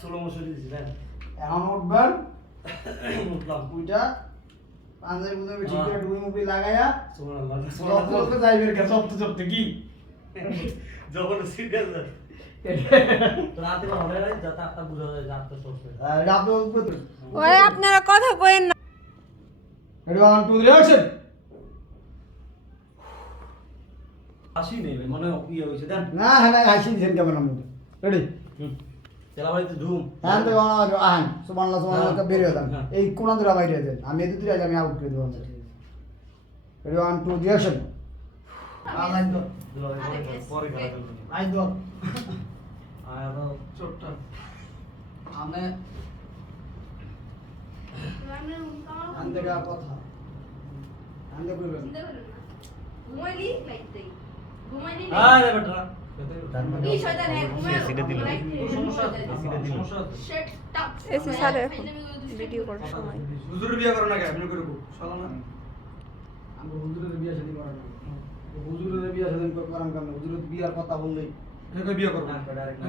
ষোলো মশুরি দিয়েছিলেন এখন উঠবেন উঠলাম ওইটা পাঞ্জাবি পুজাবি ঠিক করে ডুবি মুবি লাগাইয়া সুবহানাল্লাহ চলতে যাইবেন কে চলতে চলতে কি যখন সিরিয়াস রাতে হবে না যাতে আপনার বুঝা যায় যে আপনার সরছে রাত ওরে আপনারা কথা কইেন না। রেডি 1 2 3 অ্যাকশন আসি নেই মনে ইয়ে হইছে দেন না হ্যাঁ না হাসি দিছেন ক্যামেরা মধ্যে রেডি তেলাবাড়িতে ধুম হ্যাঁ তো আহেন সুবহানাল্লাহ বের হয়ে যান এই কোনা ধরে বাইরে দেন আমি এদিকে দিলে আমি আউট করে দেব রেডি 1 2 3 অ্যাকশন আলাইন তো পরে খেলা আই তো আর ছোট্ট আমি আনতে গা কথা আনতে কইবেন ঘুমাইলি লাইট দেই ঘুমাইলি আরে বেটা এই শয়তান এক ঘুমায় সিটে দিল সমস্যা সমস্যা শেট টাপ এসে স্যার ভিডিও করার সময় হুজুরের বিয়ে করো না কে আপনি করব শালা না আমি হুজুরের বিয়া শাদী করার না হুজুরের বিয়া শাদী করার কারণে হুজুরের বিয়ার কথা বললেই একে বিয়ে করব না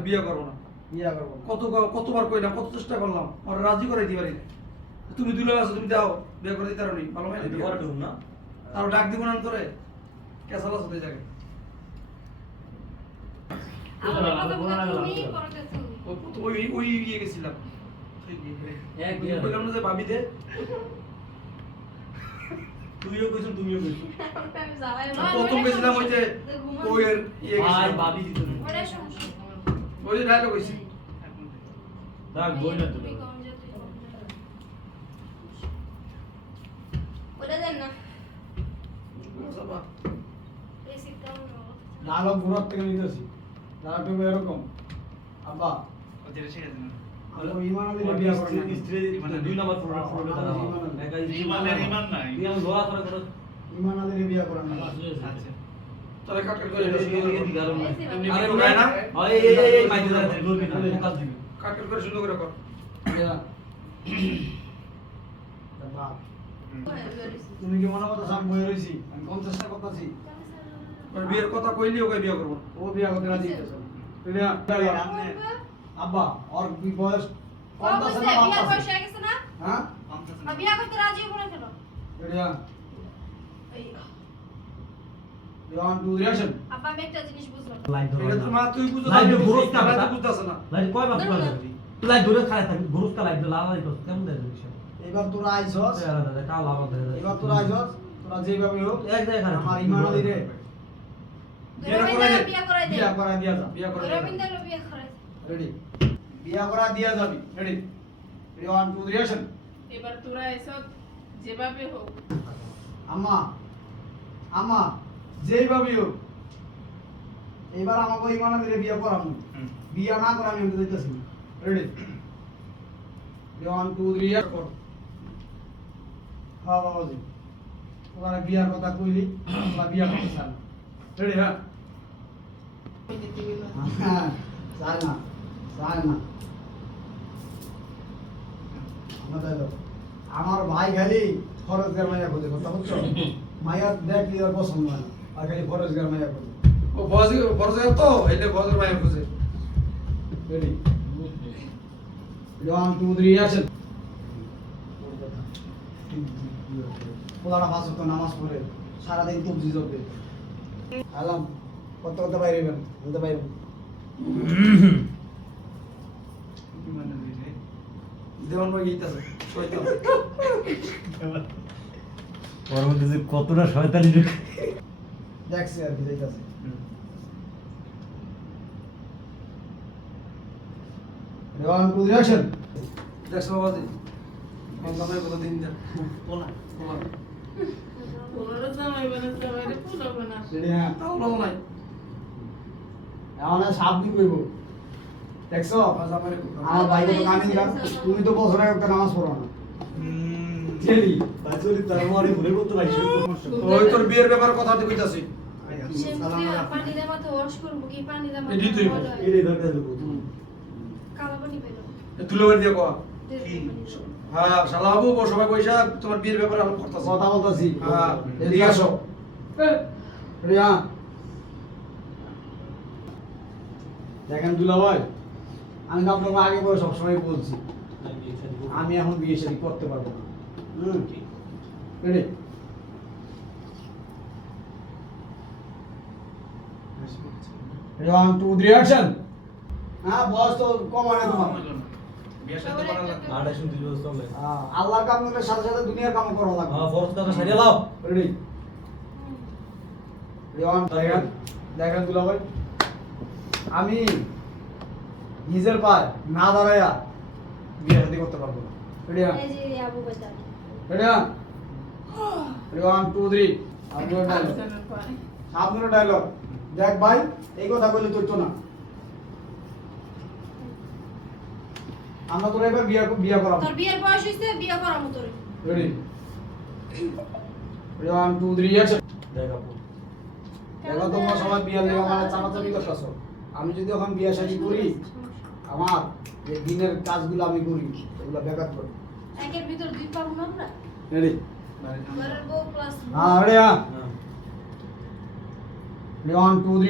বিয়ে করব না বিয়া করব কতবার কইলাম কত চেষ্টা করলাম আর রাজি করাই দিবারি তুমি দুলে আছো তুমি দাও বিয়ে করে দিতে পারো নি ভালো হয় না পরে ধুম না আর ডাক দিব না তোরে কেসালা সাথে জায়গা আমার কথা বলে তুমি করতেছো ওই ইয়ে গেছিলাম এক বিয়ে কইলাম না যে ভাবি দে তুমিও কইছো তুমিও কইছো আমি যাবাই প্রথম গেছিলাম ওই যে ওইয়ের ইয়ে আর গেছিলাম ভাবি দিত ওরে সমস্যা ওই যে ডায়লগ কইছি দাগ বই না তো তুমি কম যেতে ওটা দেন না সাবা এই সিটটাও না ডায়লগ ঘুরার থেকে নিতেছি ডায়লগ এরকম আব্বা ওদের শিখে দিন আমি ইমান আলী বিয়া করেন না স্ত্রী দুই নাম্বার ফ্লোরে দাঁড়া একা ইমান নাই তুই আমি লোয়া করে করে ইমান আলী বিয়া করেন না আচ্ছা চলে কাট কাট করে আরে উড়ায় না এই মাইতে দাঁড়াতে বলবি না ফোকাস দিবি কাট কাট করে সুন্দর করে কর আব্বা তুমি কি মনে করতেছ আমি বয়ে রইছি আমি কোন চেষ্টা করতেছি আর বিয়ের কথা কইলি ওকে বিয়ে করব ও বিয়া করতে রাজি হইতেছে আব্বা ওর কি বয়স কম আছে না বিয়া বাপ বয়স আছে হয়ে গেছে না হ্যাঁ আর বিয়া করতে রাজি হবো না কেন রেডিয়া এই 1 2 রিঅ্যাকশন আপা আমি একটা জিনিস বুঝলাম লাইট ধরে এটা তো মা তুই বুঝছ লাইট ঘুরোস না না বুঝতাছ না লাইট কয় বার কয় তুই লাইট ধরে খায় থাকবি ঘুরোস কা লাইট লাল লাইট কেমন দেয় বিষয় এবার তোরা আইছস দাদা কাল আবার দেয় এবার তোরা আইছস তোরা যেভাবে হোক এক জায়গায় খারাপ আমার ইমান আলী রে বিয়া করাই দে বিয়া করা দিয়া যা বিয়ে করে রবীন্দ্র বিয়া করাই রেডি বিয়া করা দিয়া যাবি রেডি 1 2 রিঅ্যাকশন এবার তোরা এসব যেভাবে হোক আম্মা আম্মা যেভাবে হোক এবার আমাকে ইমান আলী রে বিয়া করামু বিয়া না করে আমি ওকে দিতেছি রেডি 1 2 3 কর হ্যাঁ বাবাজি তোরা বিয়ার কথা কইলি তোরা বিয়া করতে চান রেডি হ্যাঁ হ্যাঁ চাই না আমার ভাই খালি ফরজগার মাইয়া খুঁজে কথা বুঝছো মাইয়া দেখলি ওর পছন্দ হয় না আর খালি ফরজগার মাইয়া খুঁজে ও বজে তো এইটা বজের মায়ের খুঁজে রেডি 1 2 3 অ্যাকশন পোলাটা পাঁচ ওয়াক্ত নামাজ পড়ে সারাদিন তবজি জপে আলাম কত কত বাইরে বলতে বাইরে দেওয়ান ভাই এইতাছে শয়তান ওর মধ্যে যে কতটা শয়তানি ঢুকে দেখছি আর কি যাইতাছে রেওয়ান টু রিঅ্যাকশন দেখছ বাবাজি কোন দামে কত দিন দেন পোলা বলা ওরা জামাই বানা জামাইরে পুলাবো না রেডি হ্যাঁ তাও বলো নাই এখন সাপ দি কইব দেখছো জামাইরে আমার ভাই তো কানে দিলাম তুমি তো বছরে একটা নামাজ পড়ো না জেলি বাজুরি তার মারি ঘুরে করতে লাগছে ওই তোর বিয়ের ব্যাপারে কথা তুই কইতাছি পানি দেবা তো ওয়াশ করব কি পানি দেবা এডি তুই এর দরকার দেবো কালা পানি পেলো তুলে বাড়ি দিয়ে কয়া কি হ্যাঁ শালা বাবু সবাই পয়সা তোমার বিয়ের ব্যাপারে আলাপ করতেছি কথা বলতাছি হ্যাঁ এদিকে আসো রেডি হ্যাঁ দেখেন দুলা ভাই আমি তো আপনাকে আগে বলে সবসময় বলছি আমি এখন বিয়ে শাদী করতে পারবো না। Ready? One two three action. হ্যাঁ বস তো কম হয় না তোমার। বিয়ে শাদী করা লাগবে। আড়াই শুনতে চলে আল্লাহর কাম করলে সাথে সাথে দুনিয়ার কাম করা লাগবে। হ্যাঁ ফরজ কথা সারিয়ে লাও। রেডি? ওয়ান দেখেন দেখেন দুলা ভাই, আমি নিজের পায়ে না দাঁড়াইয়া বিয়ে শাদী করতে পারবো না। রেডি? এই যে আবু বাজার রেডি? One two three. আপনার ডায়লগ, আপনার ডায়লগ। দেখ ভাই, এই কথা বলে চলতো না। আমরা তোর এবার বিয়ে করাবো। তোর বিয়ের বয়স হইছে, বিয়ে করামু তোরে। Ready? One two three action. দেখ আপু দেখো তোমরা সবাই বিয়ে নিয়ে আমার চামাচামি করতেছো। আমি যদি এখন বিয়ে শাদী করি, আমার যে দিনের কাজগুলো আমি করি এগুলো বেকার করে। একের ভিতর দুই পাবো না আমরা। রেডি? ঘরের বউ প্লাস হ্যাঁ রেডি? হ্যাঁ হ্যাঁ। One two three.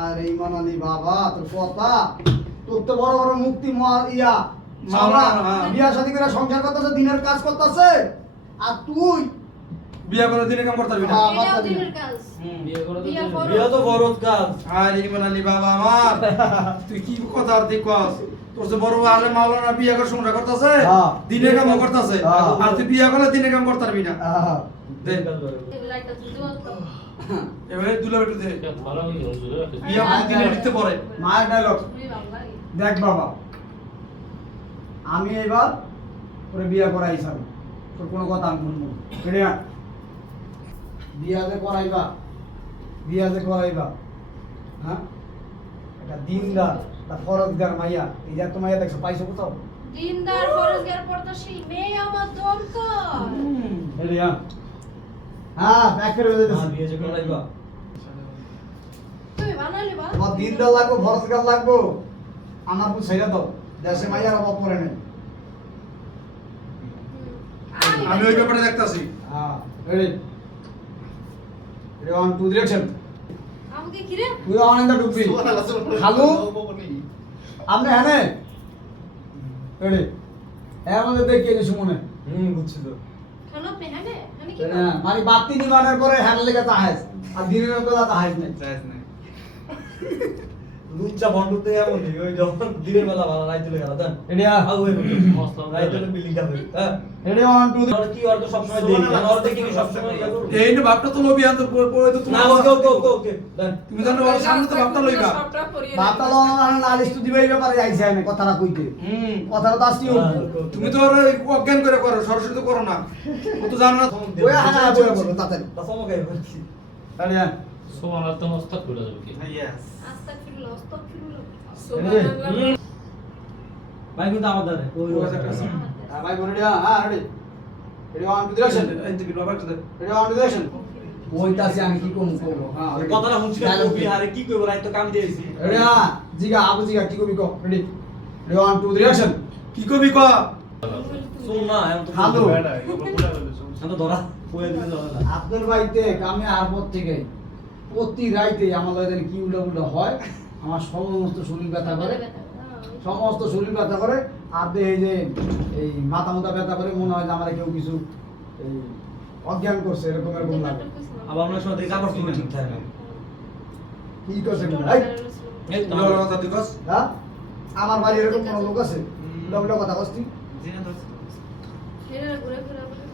আর এই মানালি বাবা তোর কথা, তোর তো বড় বড় মুক্তি ইয়া মামলা বিয়া শাদী করে সংসার করতেছে, দিনের কাজ করতেছে, আর তুই বিয়ে করে দিনে কাম করতে পারবি না। হ্যাঁ। এটাও দিনের কাজ। বিয়ে করে বিয়ে করো। বিয়ে তো ফরজ কাজ। আর ইমান আলী বাবা আমার, তুই কি কথা আর তুই কস? তোর যে বড় আলে মাওলানা বিয়ে করে সংসার করতেছে, হ্যাঁ। দিনে কাম করতেছে, হ্যাঁ। আর তুই বিয়ে করলে দিনে কাম করতে পারবি না। দে লাইটটা তুলতে পারতো। এবারে দুলা বেটু দে। ভালো হয়ে গেল বিয়ে করে দিনে দিতে পারে। মায়ের ডায়লগ। তুমি ভালো লাগে। দেখ বাবা, আমি এবার তোরে বিয়ে করাইছাম, তোর কোনো কথা আমি শুনবো না। রেডি? বিয়া যে করাইবা, বিয়া যে করাইবা, হ্যাঁ এটা দিনদার তা ফরজগার মাইয়া, এই যে তোমার মাইয়া দেখছো পাইছো কোথাও? দিনদার ফরজগার পড়তাছি, মেয়ে আমার দমকল। রেডি? হ্যাঁ ব্যাক করে হ্যাঁ দিতেছি। বিয়ে যে করাইবা। তুমি বানাইলে বা তোমার দিনদার লাগবো, ফরজগার লাগবো, আমার পুত ছেড়ে দাও, দেশে মাইয়ার অভাব পড়ে নেই। আমি ওই ব্যাপারে দেখতাছি। হ্যাঁ ready? One two three action. আমাকে কি রে? তুই অনেকটা ডুববি খালু আপনি হ্যাঁ রেডি? এর মধ্যে দেখিয়ে দিছি মনে বুঝছি তো। কেন আপনি হ্যাঁ নে? আমি কি হ্যাঁ, মানে বাতি নিবানের পরে হ্যান্ডেল লেগে তাহাইস আর দিনের বেলা তাহাইস নাই। লুচ্চা বন্ধুতে এমন নেই, ওই যখন দিনের বেলা ভালো রাইতে গেল দেন রেডি? আগে হয়ে রাইতে বিল্ডিং টা হই হ্যাঁ রেডি? One two three. আর কি আর তো সব সময় দেই না, আর দেখি কি সব সময় ইয়া করব এই নে বাপটা তো লবি আনতে পড়ে তো না। তুমি ওকে ওকে ওকে দেন তুমি জানো ওর সামনে তো বাপটা লইবা। বাপটা নালিশ তো দিবে এই ব্যাপারে আইছে আমি কথাটা কইতে, কথাটা তো আসছি তুমি তো ওর অজ্ঞান করে করো, সরাসরি তো করো না। ও তো জানো না। ওই হ্যাঁ বলে বলো তাড়াতাড়ি। তাসমকে বলছি রেডি? সুবহানাল্লাহ মুস্তাক করে দেবে কি আস্তাগফিরুল্লাহ, আস্তাগফিরুল্লাহ। ভাই কিন্তু আমাদের ওই ওই একটা আছে। হ্যাঁ ভাই রেডি? হ্যাঁ ready? Ready? One two three action. এই দিকে বাবা একটু দে। Ready? One two three action. ওইতাছি আমি কি করব করব। হ্যাঁ ready? কথাটা শুনছি না বিহারে কি কইব রাইতো কাম দিয়েছি রেডি? হ্যাঁ জিগা আবু জিগা কি করবি কো। Ready? Ready? One two three action. কি কবি ক? শুন না এখন তো খালু আমি তো ধরা কইয়া দিতে হবে না আপনার বাড়িতে আমি আরপর থেকে প্রতি রাইতে আমার লাগে কি উল্টা উল্টা হয়, আমার সমস্ত শরীর ব্যথা করে, সমস্ত শরীর ব্যথা করে, আর এই যে এই মাথা মুথা ব্যথা করে, মনে হয় যে আমার কেউ কিছু এই অজ্ঞান করছে, এরকম এরকম লাগে। আবার আমরা সময় দেখি আবার তুমি ঠিক থাকে না কি করছে মনে হয়? এই তো লোলা কথা তুই কস। হ্যাঁ আমার বাড়ি এরকম কোনো লোক আছে উল্টা উল্টা কথা কস তুই? হেরে ঘুরে ঘুরে ঘুরে।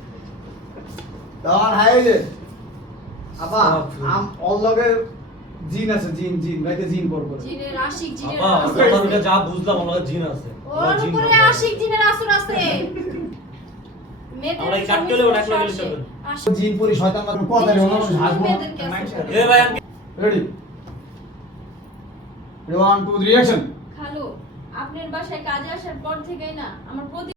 তখন হাই যে আপা অল লগে জিন আছে, জিন জিন রাইতে জিন পড় করে। জিনের আশিক, জিনের আপা আসর কথা আছে। বলে যা বুঝলাম ওনার জিন আছে ওর উপরে আশিক, জিনের আসর আছে। মেয়েদের আমরা এই কাটতে হলে ওটা একটা গেলে চলবে না। আশিক। জিন পরি শয়তান মারবে কথা রে ওনা হাসবো। মেয়েদেরকে আছে। এ ভাই আমি ready? One two three action. খালু, আপনার বাসায় কাজে আসার পর থেকেই না আমার প্রতি